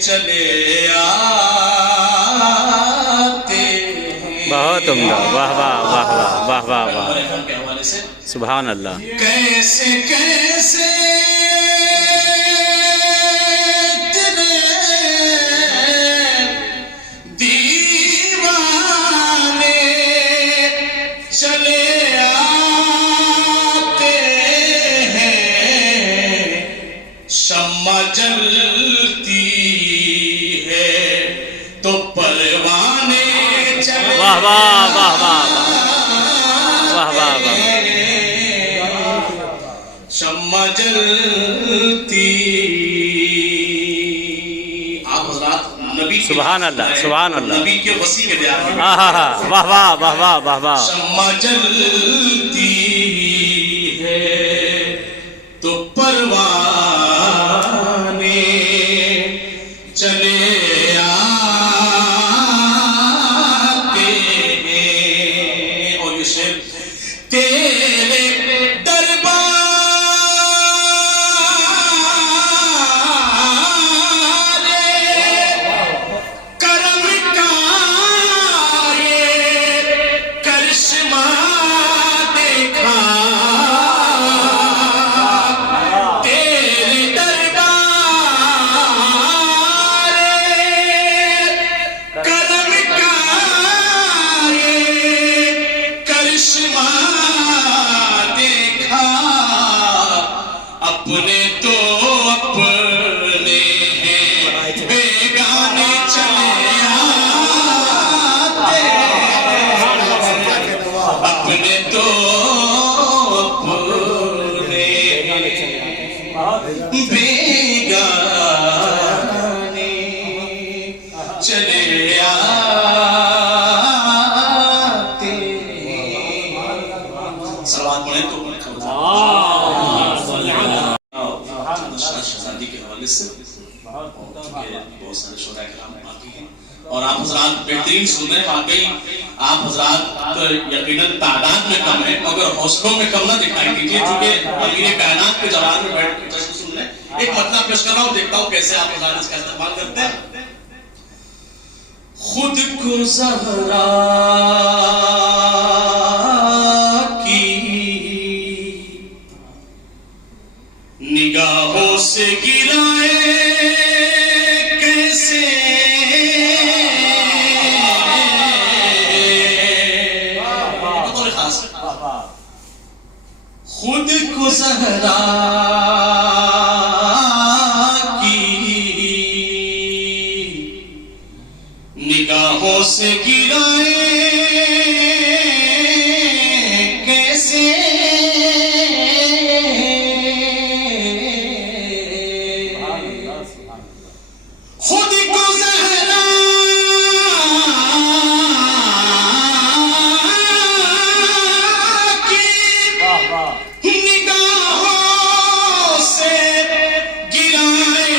چلے آتے ہیں. بہت عمدہ. واہ واہ واہ واہ واہ واہ واہ. کے حوالے سے سبحان اللہ. کیسے کیسے تیرے دیوانے چلے آتے ہیں. شمع جلتی ہے تو پروانے چلے واہ واہ واہ واہ واہ واہ واہ. شمع جلتی. آپ حضرات نبی کے سبحان اللہ سبحان اللہ. نبی کے وسیع کے دیار میں ہاں ہاں ہاں. واہ واہ واہ واہ واہ واہ. شمع جلتی ہے تو پروانے چلے آتے ہیں. اور یہ شعر تیرے دربار کرم کا یہ کرشمہ دیکھا. تیرے دربار کرم کا یہ کرشمہ دیکھا. اپنے تو اپنے ہیں بیگانے چلے آتے ہیں. اپنے تو اپنے بیگانے چلے آتے ہیں. سلوات پڑھیں تو شہزادی کے حوالے سے بہت سارے شہداء کرام باقی ہیں اور آپ حضرات بہترین سن رہے ہیں. واقعی آپ حضرات یقیناً تعداد میں کم ہیں مگر حوصلوں میں کم نہ دکھائی دیجیے چونکہ امیر کائنات کے جوان میں بیٹھ کر جشن سن رہے ہیں. ایک مطلب پیش کر رہا ہوں, دیکھتا ہوں کیسے آپ حضرات اس کا استعمال کرتے ہیں. خود کو زہرا کی نگاہوں سے گرائے کیسے بطور خاص. خود کو زہرا کی نگاہوں سے گرائے کیسے. خود کو زہرا کی نگاہوں سے گرائے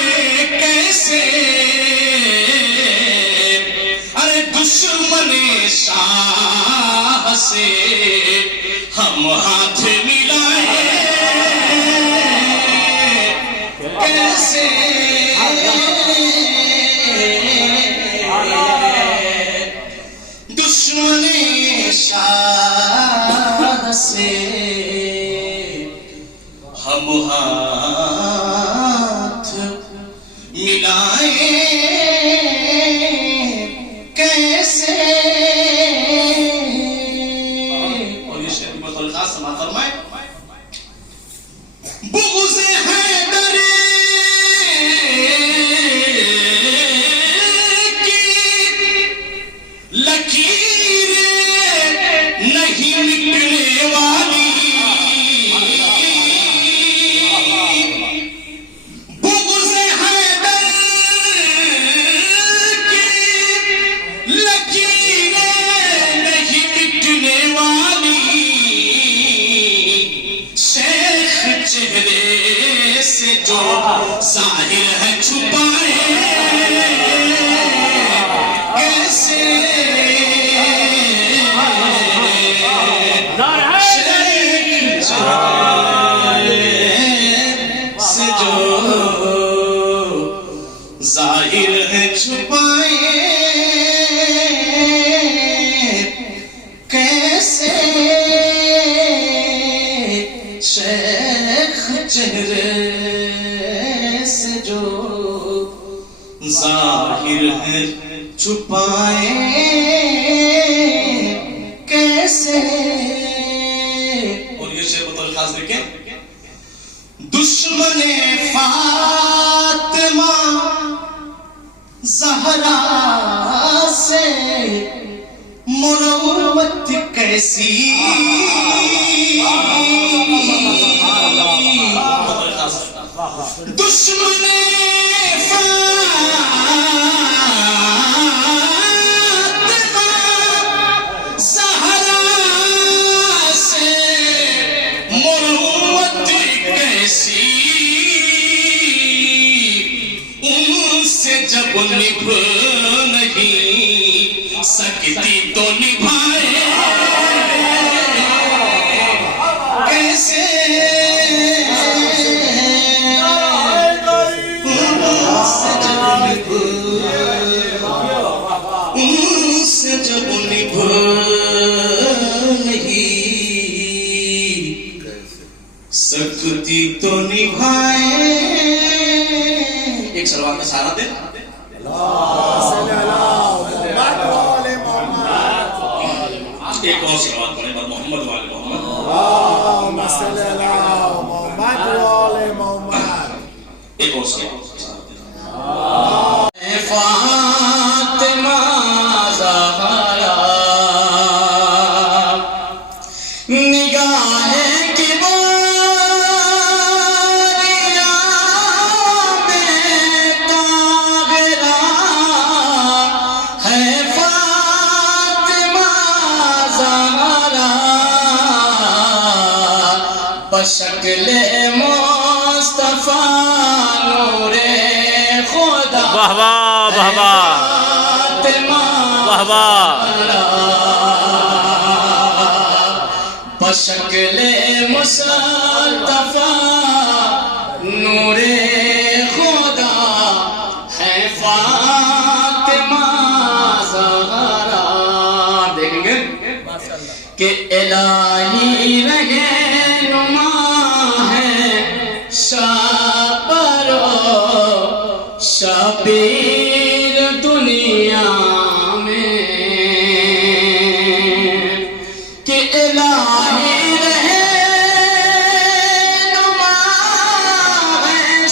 کیسے. ارے دشمن شاہ سے ہم ہاتھ ملائے کیسے. دشمن شاہ سے ہم ہاتھ ملائے کیسے. اور یہ شعر بطور خاص سماعت فرمائے. بغض حیدر کی لکیریں نہیں نکلنے والی. بغض حیدر کی لکیریں نہیں مٹنے والی. شیخ چہرے سے جو ظاہر ہے چھپائے کیسے. ظاہر ہے چھپائے کیسے شیخ چہرے سے جو ظاہر ہے چھپائے کیسے. اور یہ شعر بطور خاص دیکھیں. دشمن فاطمہ زہرا سے مروت کیسی. دشمن فاطمہ زہرا سے مروت کیسی. ان سے جب نبھ نہیں سکتی تو نبھائے کیسے. ان سے جب نبھ نہیں سکتی تو نبھائے. ایک سلوات کا سہارا دے. ایک اور سلوات پڑھیں بر محمد وآل محمد. ایک اور سلوات. فاطمہ زہرا نگاہ کی باریاں میں طاہرہ ہے. فاطمہ زہرا بشکل مصطفیٰ نور خدا. واہ واہ واہ واہ واہ واہ. بشکل مصطفیٰ نور خدا ہے فاطمہ زہرا. دیکھیں گے کہ الہی رہنما ہے شبیر دنیا میں. کہ الہی رہنما ہے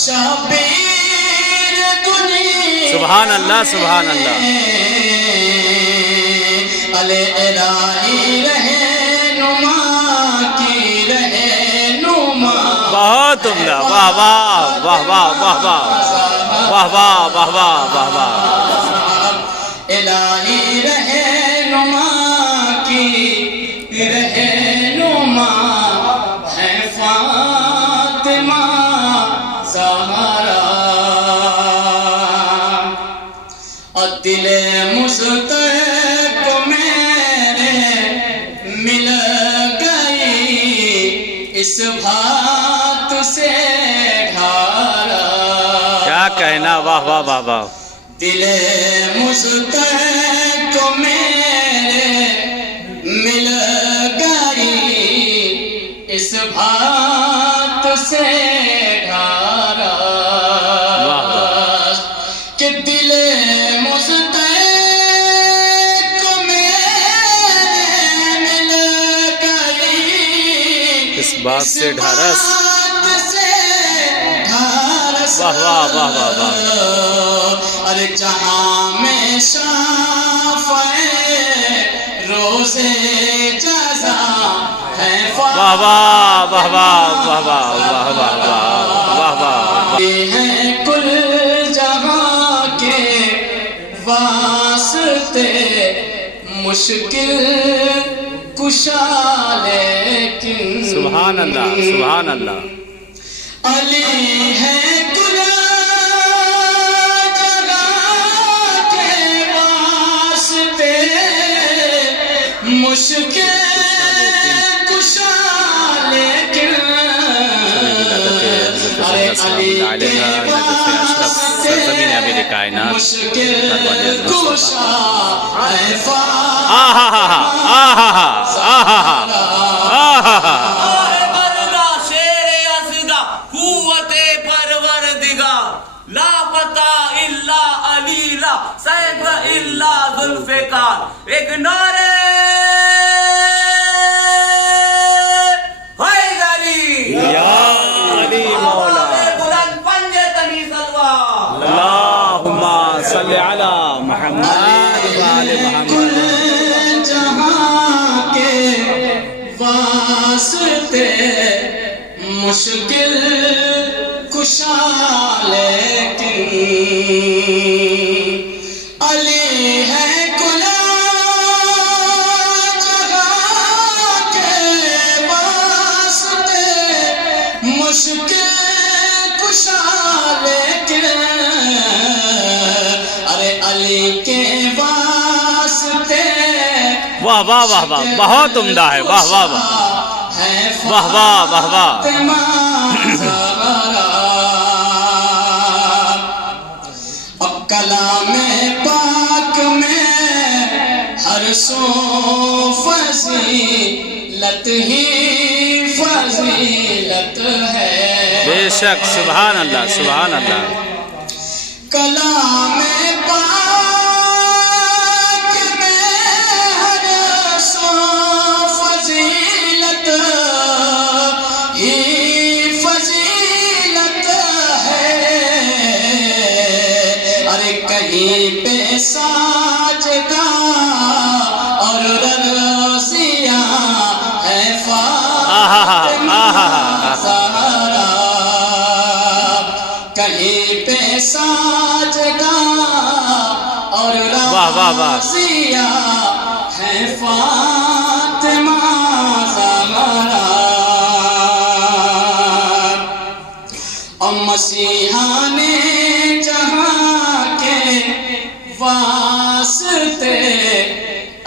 شبیر دنیا. سبحان اللہ سبحان اللہ. الہی رہنما کی رہنما. بہت عمدہ. واہ واہ واہ واہ واہ واہ واہ واہ واہ واہ واہ واہ. الہی رہنما کی رہنما ہے فاطمہ زہرا. اور دل مستحق میرے مل گئی اس بات سے ڈھارا. کیا کہنا. واہ واہ واہ واہ. دل مستحق میرے مل گئی اس بات سے ڈھارا. کہ دل مستحق میرے مل گئی اس بات سے ڈھارس. واہ واہ واہ واہ واہ. ارے جہاں میں شافع روزے جزا ہے. واہ واہ واہ واہ واہ واہ واہ واہ واہ واہ. یہ ہے کل جہاں کے واسطے مشکل کشا لیکن. سبحان اللہ سبحان اللہ. علی ہے کل جگہ کے واسطے مشکل کشا لیکن. ارے والدہ سلام اللہ علیہ نجف اشرف سرزمین امیر کائنات کروانی المصطفیٰ ایک نعرے حیدری یا علی مولا بلند پنجے تنی سلوا اللہم صلی علی محمد وآل محمد جہاں کے واسطے مشکل کشا لیکن علی ہے واہ واہ واہ واہ بہت عمدہ ہے واہ واہ واہ واہ واہ واہ واہ اب کلام پاک میں ہر سو فضیلت ہی فضیلت ہے بے شک سبحان اللہ سبحان اللہ کلام ساجدہ اور رضیہ ہے فاطمہ زہرا کہیں پہ ساجدہ اور رضیہ ہے فاطمہ زہرا اور مسیحا نے جہاں کے واسطے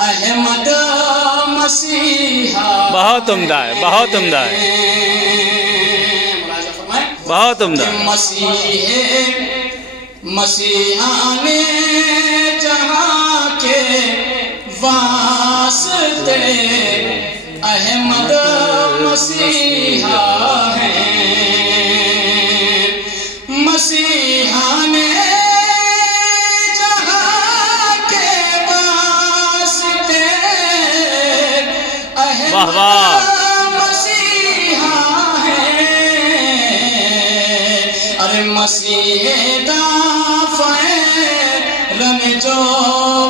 احمد مسیحا بہت عمدہ ہے بہت عمدہ ہے بہت عمدہ مسیحا نے جہاں کے واسطے احمد مسیحا ہیں مسیحا نے واہ واہ مسیحا ہے ارے مسیح دافع رن جو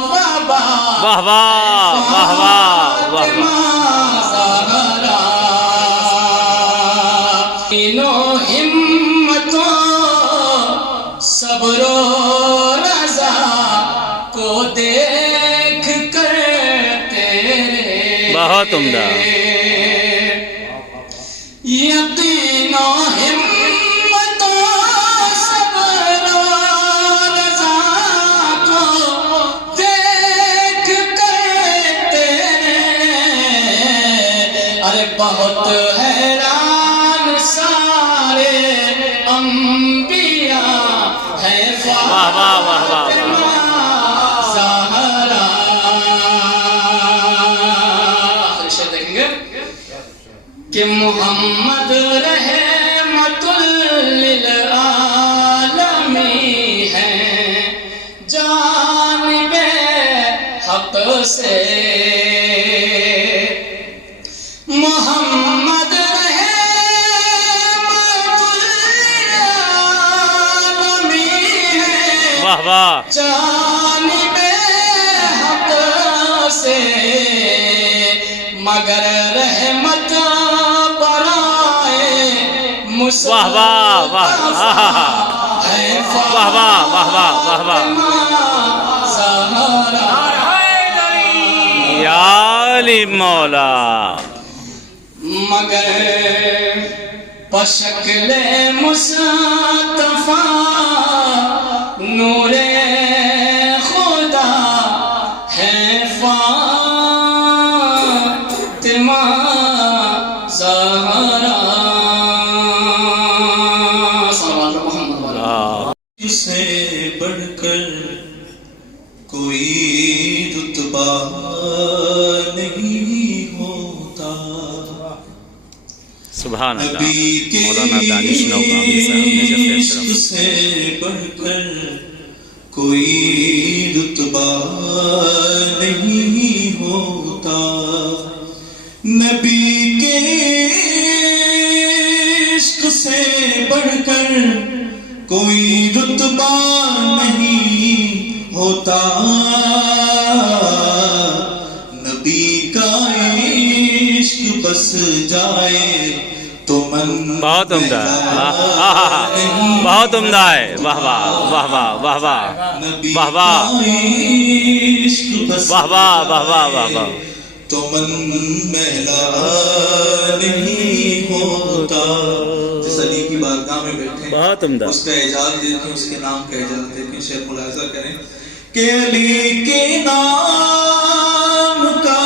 بابا واہ واہ واہ واہ واہ زہرا تینوں ہمتوں صبر و رضا کو دیکھ کر بہت عمدہ یقین و ہمت و صبر و رضا کو دیکھ کر تیرے ارے بہت حیران سارے انبیاء ہیں واہ واہ واہ واہ کہ محمد رحمت للعالمین ہیں جانب حق سے محمد رحمت للعالمین ہیں واہ واہ جانب حق سے مگر رحمت واہ واہ واہ واہ واہ واہ واہ واہ یا علی مولا مگر بشکل مصطفیٰ نور خدا ہے فاطمہ زہرا سبحان اللہ مولانا دانش نوگامی صاحب نجف اشرف سے بڑھ کر کوئی رتبہ نہیں ہوتا نبی کے عشق سے بڑھ کر کوئی رتبہ نہیں ہوتا نبی کا عشق بس جائے تو من بہت عمدہ ہے بہت عمدہ ہے واہ واہ واہ واہ واہ واہ واہ واہ واہ واہ واہ واہ واہ واہ تو من میلا نہیں ہوتا جس علی کی بارگاہ میں بیٹھے بہت عمدہ اس کا اعجاز دیکھیں اس کے نام کا اعجاز دیکھیں شیخ ملاحظہ کریں کہ علی کے نام کا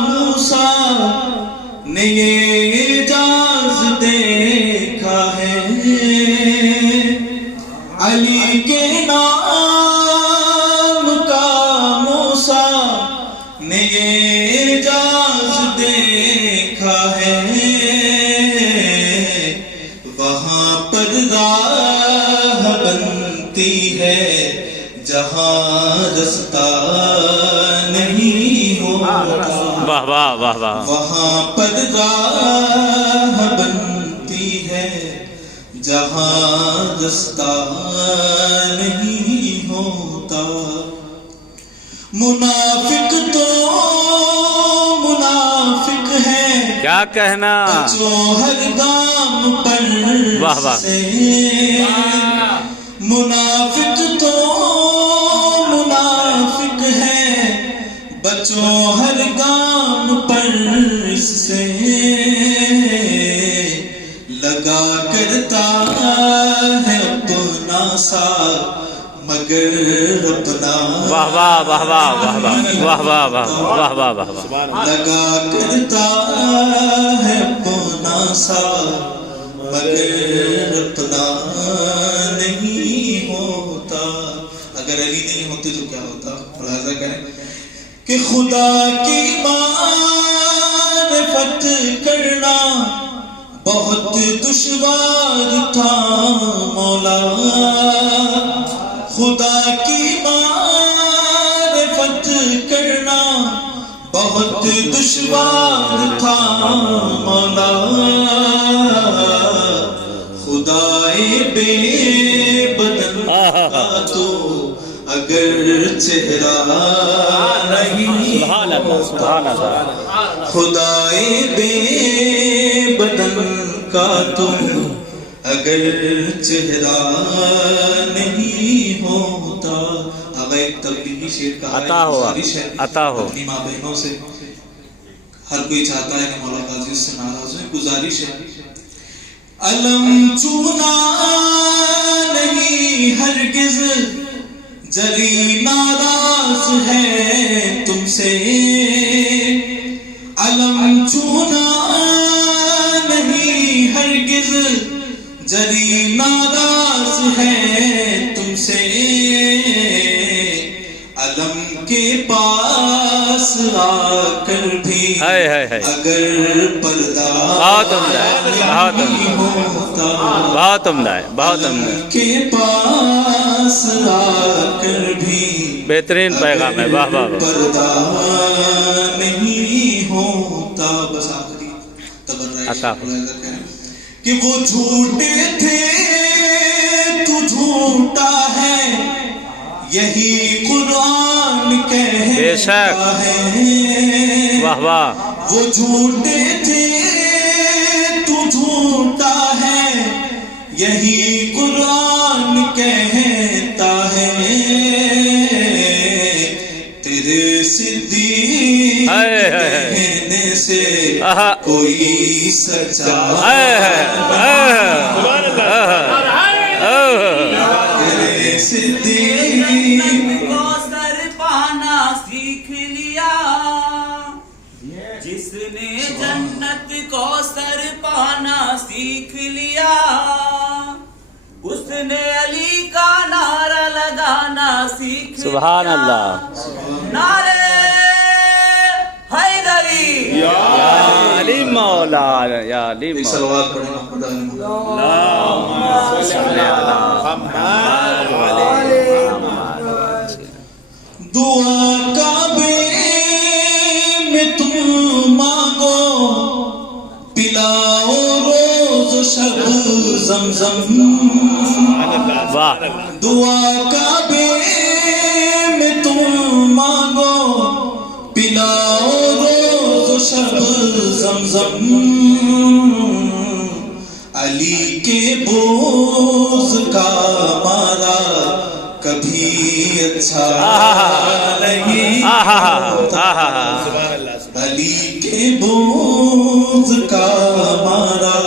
موسیٰ نے یہ اعجاز دیکھا ہے علی کے نام کا موسیٰ نے یہ اعجاز دیکھا ہے وہاں پر راہ بنتی ہے جہاں رستہ نہیں ہوتا واہ واہ واہ واہ وہاں پر راہ بنتی ہے جہاں رستہ نہیں ہوتا منافق تو منافق ہے کیا کہنا جو ہر گام پر واہ واہ سے منافق تو منافق ہے بچوں ہر گام پر سے لگا کرتا ہے اپنا سا مگر اپنا واہ واہ واہ واہ واہ واہ واہ واہ واہ واہ واہ واہ لگا کرتا ہے اپنا سا مگر اپنا نہیں ہوتا اگر علی نہیں ہوتے تو کیا ہوتا ملاحظہ کریں کہ خدا کی معرفت کرنا بہت دشوار تھا مولا خدا کی معرفت کرنا بہت دشوار تھا مولا خدائے بے بدن کا تو اگر چہرہ نہیں ہوتا خدائے بے بدن کا تو اگر چہرہ نہیں ہوتا آقا ایک تبلیغی شعر کہا ہے عطا ہو عطا ہو اپنی ماں بہنوں سے ہر کوئی چاہتا ہے کہ مولا قاضی اس سے ناراض ہوئے گزارش ہے علم چونا نہیں ہرگز جلی ناراض ہے تم سے علم چونا نہیں ہرگز جلی ناراض ہے تم سے علم کے پاس آ کر بھی اگر پردہ بہت عمدہ ہے بہت عمدہ ہے بہت عمدہ کے پاس آ کر بھی بہترین پیغام ہے واہ واہ پردہ نہیں ہوتا بس آخری عطا کہ وہ جھوٹے تھے تو جھوٹا ہے یہی قرآن کہتا ہے واہ واہ وہ جھوٹے تھے تو جھوٹا ہے یہی قرآن کہتا ہے تیرے صدیق کہنے سے کوئی سچا تیرے صدیق کو سر پانا سیکھ لیا جس نے جنت کو سر پانا سیکھ لیا اس نے علی کا نعرہ لگانا سیکھ لیا سبحان اللہ نعرے حیدری علی مولا یا علی ایک مولا صلوات پڑھیں محمد علی مولا. دعا کعبے میں تم مانگو پلاؤ روز و شب زمزم. واہ دعا کعبے میں تم مانگو پلاؤ روز و شب زمزم. علی کے بوز کا مارا کبھی اچھا نہیں ہوتا. علی کے بوز کا مارا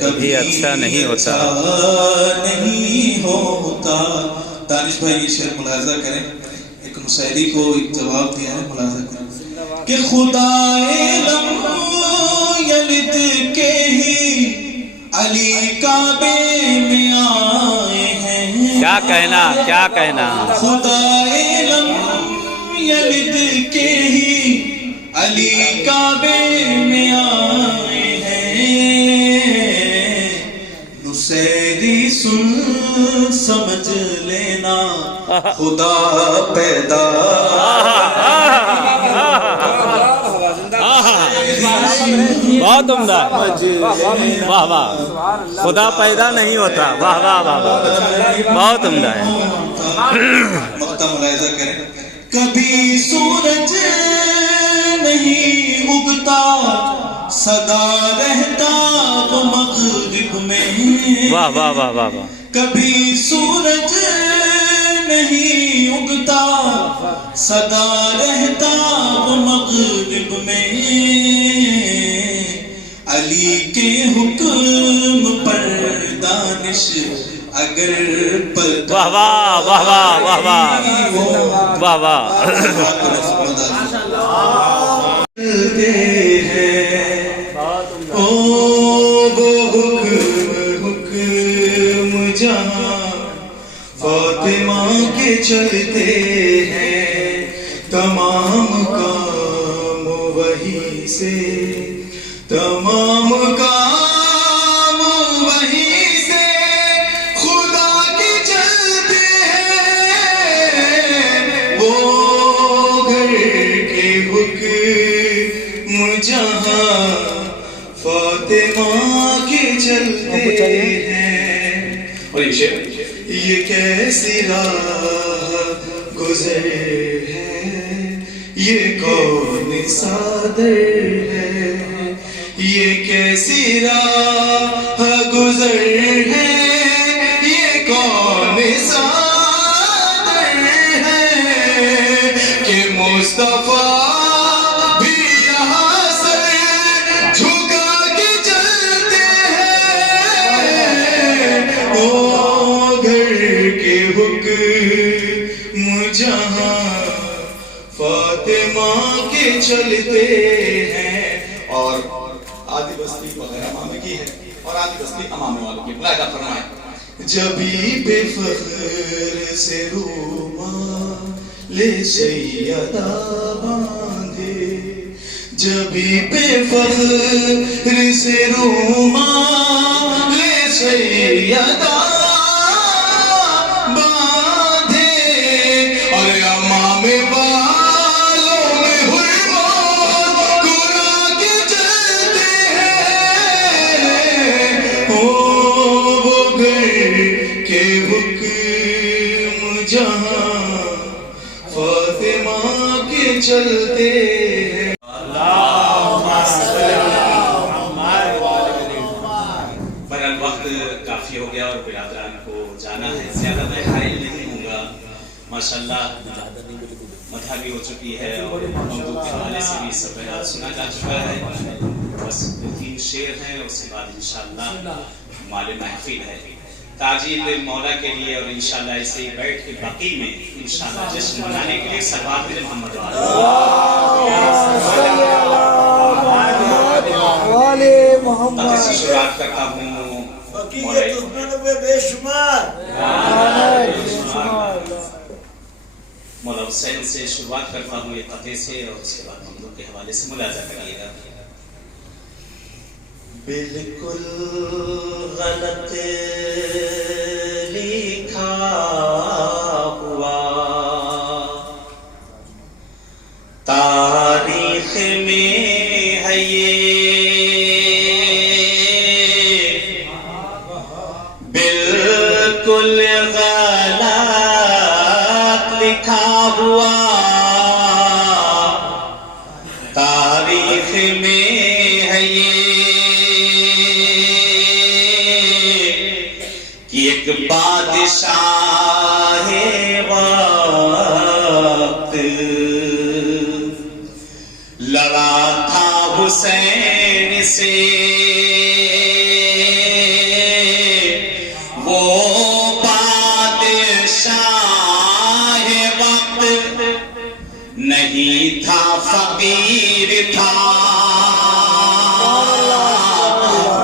کبھی اچھا نہیں ہوتا. نہیں ہوتا. دانش بھائی یہ شعر ملاحظہ کریں. ایک مشاعری کو ایک جواب دیا ہے, ملاحظہ کریں کہ خدائے لم یلد کے ہی علی کعبے میں آئے ہیں. کیا کہنا کیا کہنا. خدائے لم یلد کے ہی علی کعبے میں آئے ہیں. نصیری سن سمجھ لینا خدا پیدا. بہت عمدہ ہے. واہ واہ. خدا پیدا نہیں ہوتا. واہ واہ واہ واہ. بہت عمدہ ہے. مقطع ملاحظہ کریں. کبھی سورج نہیں اگتا سدا رہتا وہ مغرب میں. واہ واہ واہ واہ واہ. کبھی سورج نہیں اگتا سدا رہتا وہ مغرب میں. علی کے حکم پر دانش اگر پلتا. واہ واہ واہ واہ واہ واہ واہ واہ. چلتے ہیں او وہ حکم جہاں فاطمہ کے چلتے ہیں. تمام کام وہی سے تمام کام وہی سے خدا کے چلتے ہیں. وہ گھر کے حکم جہاں فاطمہ کے چلتے ہیں. اور یہ کیسی راہ گزر ہے یہ کون صادر ہے. یہ کیسی راہ گزر ہے یہ کون صادر ہے کہ مصطفیٰ بھی یہاں سر جھکا کے چلتے ہیں. او گھر کے حکم جہاں فاطمہ کے چلتے ہیں. اور آدھی بستی وغیرہ امامے کی ہے اور آدھی بستی امامے والوں کی. ملاحظہ فرمائیں. جبھی بے فخر سے رومال سیدہ باندھے. جبھی بے فخر سے رومال سیدہ باندھے. اور امامے چلتے ہیں. برحال وقت کافی ہو گیا اور برادران کو جانا ہے. زیادہ میں حائل نہیں ہوں گا. ماشاءاللہ مدح بھی ہو چکی ہے اور موضوع کے حوالے سے بھی سب بیان سنا جا چکا ہے. بس 2-3 شعر ہیں اور اس کے بعد انشاءاللہ مال محفل ہے. تاجیل مولا کے لیے اور انشاءاللہ ایسے ہی بیٹھ کے باقی میں انشاءاللہ جشن منانے کے لیے سلوات میرے محمد والے محمد سے شروعات کرتا ہوں. مولا حسین سے شروعات کرتا ہوں یہ قطعے سے اور اس کے بعد ہم لوگ کے حوالے سے ملاحظہ کریے گا. بالکل غلط لکھا ہوا تاریخ میں ہے یہ بالکل غلط لکھا ہوا تاریخ میں ہے یہ کہ ایک بادشاہ وقت لڑا تھا حسین سے وہ بادشاہ وقت نہیں تھا فقیر تھا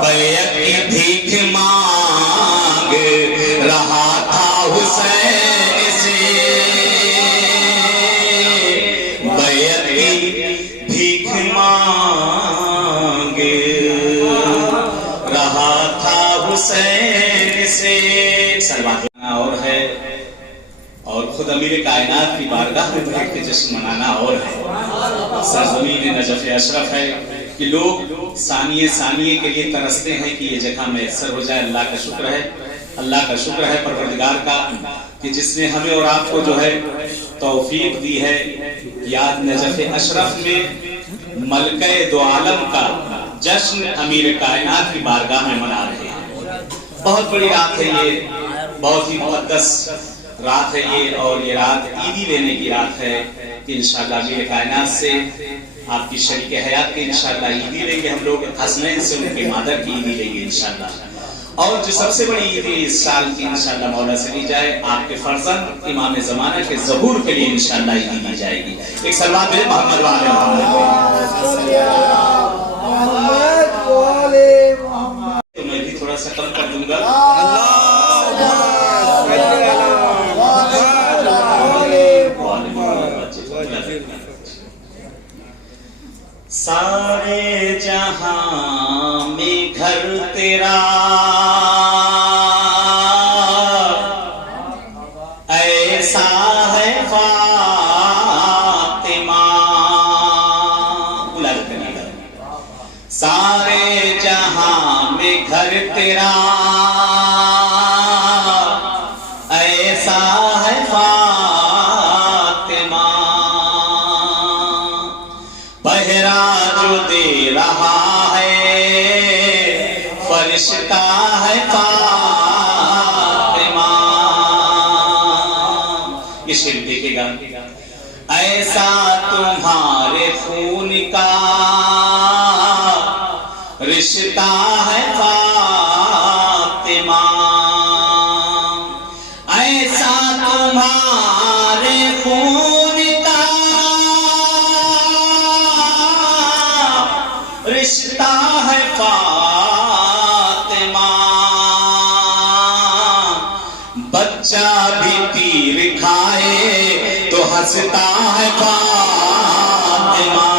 بیعت کی بھیک مانگ رہا تھا حسین سے بیعت کی بھیک مانگ رہا تھا حسین سے سلوانا اور ہے اور خود امیر کائنات کی بارگاہ میں بیٹھ کے جشن منانا اور ہے سرزمین نجف اشرف ہے کہ لوگ ثانیے ثانیے کے لیے ترستے ہیں کہ یہ جگہ میسر ہو جائے اللہ کا شکر ہے پروردگار کا کہ جس نے ہمیں اور آپ کو جو ہے توفیق دی ہے یاد نجف اشرف میں ملکہ دو عالم کا جشن امیر کائنات کی بارگاہ میں منا رہے ہیں بہت بڑی رات ہے یہ بہت ہی مقدس رات ہے یہ اور یہ رات عیدی لینے کی رات ہے کہ انشاءاللہ امیر کائنات سے آپ کی شریک حیات کے انشاءاللہ عیدی لیں گے ہم لوگ حسنین سے ان کے مادر کی عیدی لیں گے انشاءاللہ اور جو سب سے بڑی عیدی اس سال کی انشاءاللہ مولا سے لی جائے آپ کے فرزند امام زمانہ کے ظہور کے لیے انشاءاللہ عیدی دی جائے گی ایک صلوات دے محمد وعلے محمد میں بھی تھوڑا سا کم کر دوں گا سارے جہاں میں گھر تیرا ایسا ہے فاطمہ سارے جہاں میں گھر تیرا ایسا ہے فاطمہ پہرا جو دے رہا ہے فرشتہ ہے فاطمہ یہ شعر دیکھے گا ایسا تمہارے خون کا رشتہ ہے فاطمہ ایسا تمہارے خون کا رشتہ ہے فاطمہ بچہ بھی تیر کھائے تو ہنستا ہے فاطمہ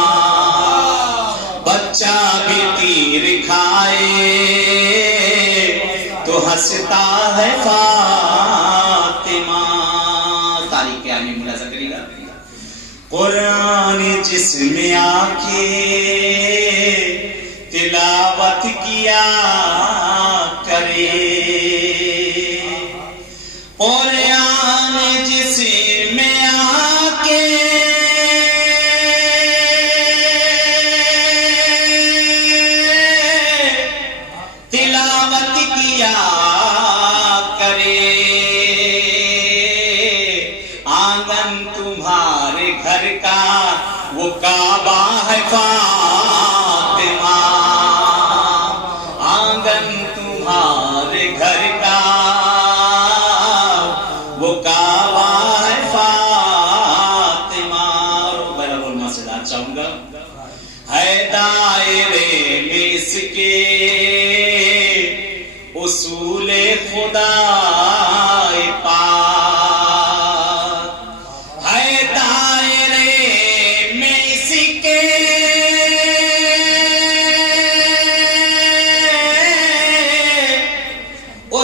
بچہ بھی تیر کھائے تو ہنستا ہے فاطمہ تاریخ کے آنے ملازہ کرے گا قرآن جس میں آ کے تلاوت کیا کرے قرآن جس میں آ کے تلاوت کیا کرے آنگن تمہارے گھر کا وہ کعبہ ہے فاطمہ آنگن تمہارے گھر کا وہ کعبہ ہے فاطمہ میں علماء سے داد چاہوں گا ہے دائرے میں اس کے اصول خدا پاک ہے دائرے میں اس کے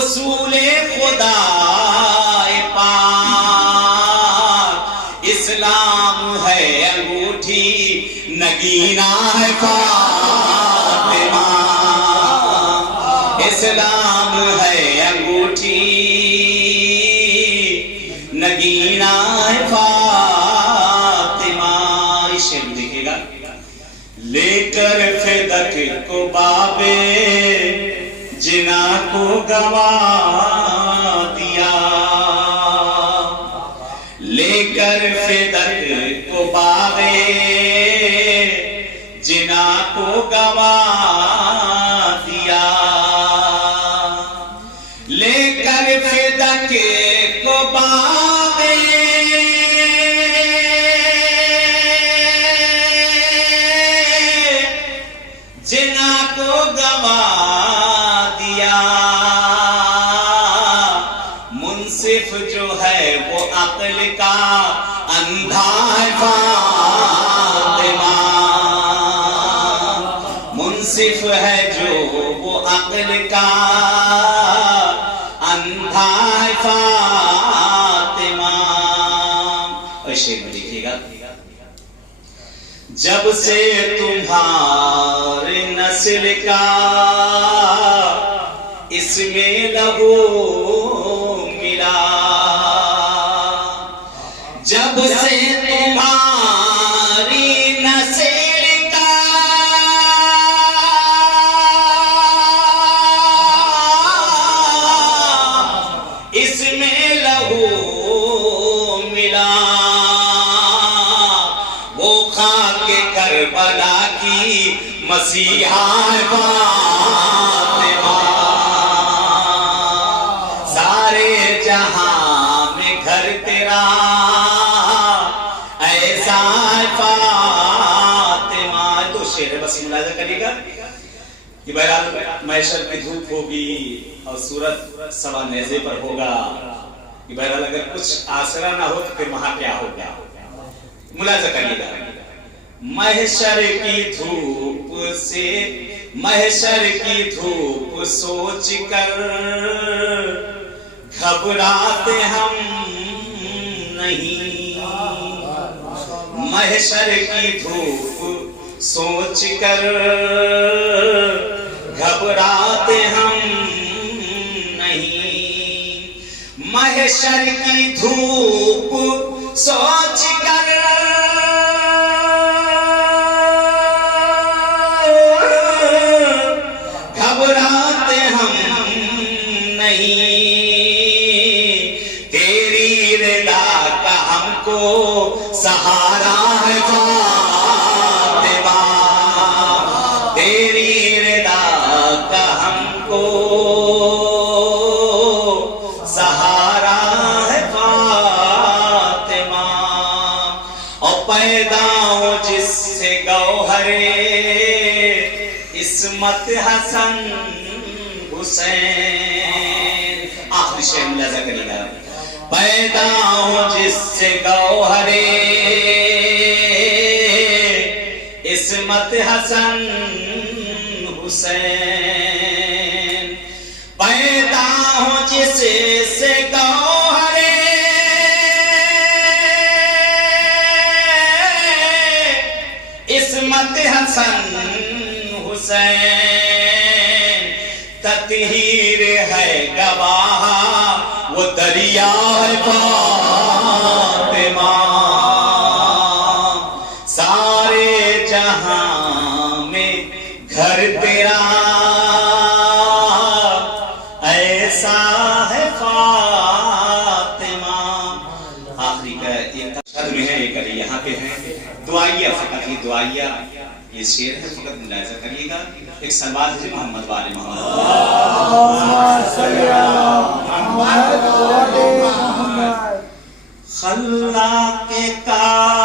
اصول خدا پاک، اسلام ہے انگوٹھی نگینہ ہے فاطمہ، اسلام ہے انگوٹھی نگینہ ہے فاطمہ. اس شعر میں دیکھیے گا، لے کر فدق کو بابے جنا کو گوا دیا، لے کر فدق کو بابے جنا کو گوا دیا، لے کر فدق کو بابے جنا کو گوا دیا. منصف جو ہے وہ عقل کا اندھا ہے فاطمہ، منصف ہے جو وہ عقل کا اندھا ہے فاطمہ. اور شعر میں دیکھیے گا، جب سے تمہارے نسل کا اس میں لہو ملا، جب سے تمہاری نسل کا اس میں لہو ملا، وہ خاک کربلا کی مسیحا ہے فاطمہ، سارے جہاں میں گھر تیرا ایسا ہے فاطمہ. تو شعر بس ملاحظہ کریے گا کہ بہرحال محشر میں دھوپ ہوگی اور سورج سوا نیزے پر ہوگا، کہ بہرحال اگر کچھ آسرا نہ ہو تو پھر وہاں کیا ہوگا. ملاحظہ کریے گا، محشر کی دھوپ سے، محشر کی دھوپ سوچ کر گھبراتے ہم نہیں، محشر کی دھوپ سوچ کر گھبراتے ہم نہیں، محشر کی دھوپ سوچ کر گھبراتے ہم نہیں، تیری رضا کا ہم کو سہارا ہے فاطمہ، تیری رضا کا ہم کو سہارا ہے فاطمہ. اور پیدا ہو جس سے گوہر عصمت حسن حسین. آخری شعر ملاحظہ کریے گا، پیدا ہو جس سے گوہر عصمت حسن حسین، پیدا ہو جس سے گوہر عصمت حسن حسین، تطہیر ہے گواہ وہ دریا ہے فاطمہ، سارے جہاں میں گھر تیرا ایسا ہے فاطمہ. آخری کا ایک شد میں ہے، ایک یہاں پہ ہے دعائیہ، فقط یہ دعائیہ یہ شعر ہے، فقط ملاحظہ کریے گا. ایک سلوات ہے محمد وآل محمد، خلاق کائنات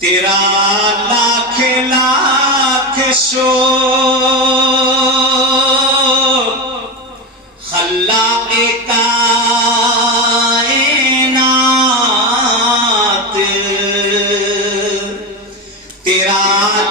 تیرا لاکھ لاکھ شکر، خلاق کائنات تیرا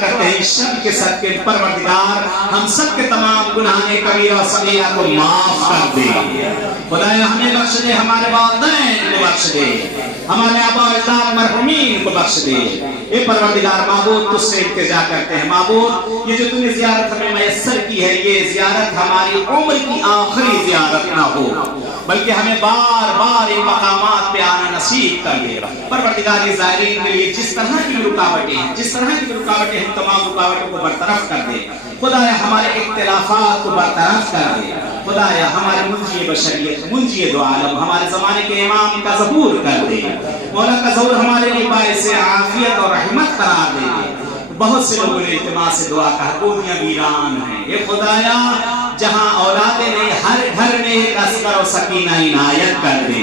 کرتے ہیں شب کے صدقے پروردگار ہم سب کے تمام گناہ کبیرہ و صغیرہ کو معاف کر دے. خدایا ہمیں بخش دے, ہمارے والدین کو بخش دے, ہمارے آباء و اجداد مرحومین کو بخش دے. اے پروردگار معبود تجھ سے التجا کرتے ہیں معبود, یہ جو تم نے زیارت ہمیں میسر کی ہے, یہ زیارت ہماری عمر کی آخری زیارت نہ ہو, بلکہ ہمیں بار بار ان مقامات پہ آنا نصیب کر دے. پروردگار زائرین کے لیے جس طرح کی رکاوٹیں ہیں, ہم تمام رکاوٹوں کو برطرف کر دے. خدایا ہمارے اختلافات کو برطرف کر دے. خدایا ہمارے منجی بشریت, منجی دو عالم, ہمارے زمانے کے امام کا ظہور کر دے. مولا کا ظہور ہمارے لیے باعث عافیت اور رحمت قرار دے. بہت سے لوگوں نے التماس سے دعا کہا, گودیاں ویران ہیں. اے خدایا جہاں اولادیں نہیں, ہر گھر میں ایک اصغر و سکینہ عنایت کر دے.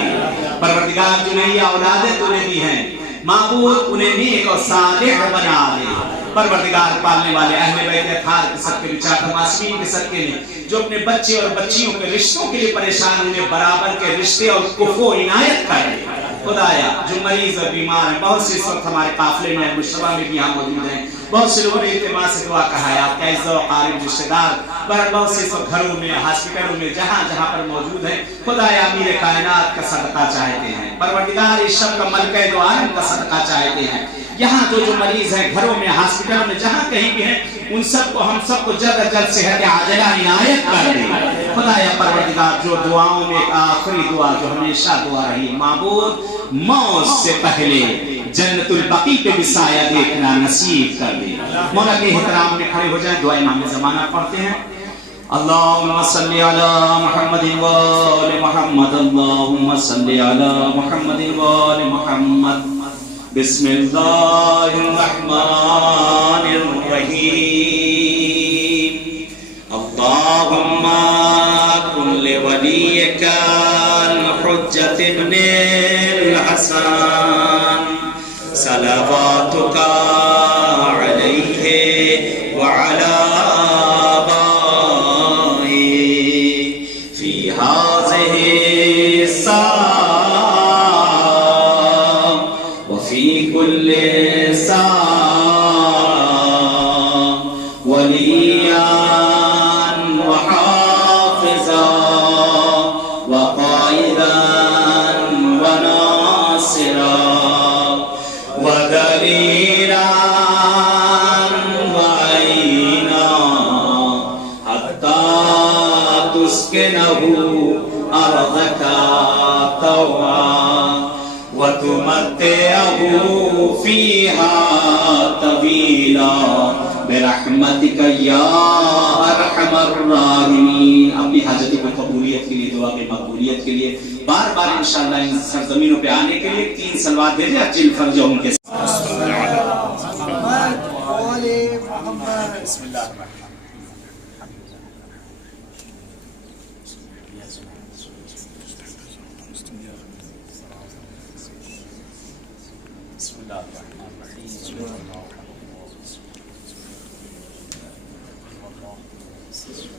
پروردگار جو نہیں اولادیں تو نے دی ہیں معبود, انہیں نیک اور صالح بنا دے. پروردگار پالنے والے اہل بیت اطہار کے صدقے میں, چاہتا معصومین کے صدقے میں جو اپنے بچے اور بچیوں کے رشتوں کے لیے پریشان, انہیں برابر کے رشتے اور کفو عنایت کر دے. خدایا جو مریض اور بیمار ہیں, بہت سے اس وقت ہمارے قافلے میں مشتبہ میں بھی یہاں موجود ہیں, بہت سے لوگوں نے التماس سے دعا کہا ہے, آپ کے عزیز و قارب رشتہ دار بہت سے اس وقت گھروں میں, ہاسپٹلوں میں, جہاں جہاں پر موجود ہیں, خدایا امیر کائنات کا صدقہ چاہتے ہیں. پروردگار اس شب کا ملکہ دو عالم کا صدقہ چاہتے ہیں. یہاں جو مریض ہیں گھروں میں, ہاسپٹلوں میں, جہاں کہیں بھی ہیں, ان سب کو ہم سب کو جلد از جلد صحت عاجلہ عنایت کر دے. خدایا پروردگار جو دعاؤں میں ایک آخری دعا جو ہمیشہ دعا رہی, معبود موت سے پہلے جنت البقیع پہ بھی سایہ دیکھنا نصیب کر دے. مولا کے احترام میں کھڑے ہو جائیں, دعا امام زمانہ پڑھتے ہیں. اللهم صل على محمد وآل محمد, اللهم صل على محمد وآل محمد. بسم الله الرحمن الرحيم. اللهم كن لوليك الحجة ابن الحسن صلواتك عليه وعلى وتمتعه فيها طويلا برحمتك يا ارحم الراحمين. اپنی حاجتوں کو قبولیت کے لیے, دعا کی مقبولیت کے لیے بار بار انشاءاللہ ان سرزمینوں پہ آنے کے لیے 3 صلوات بھیجیں اجل فرجهم کے ساتھ. بسم اللہ الرحمن الرحیم.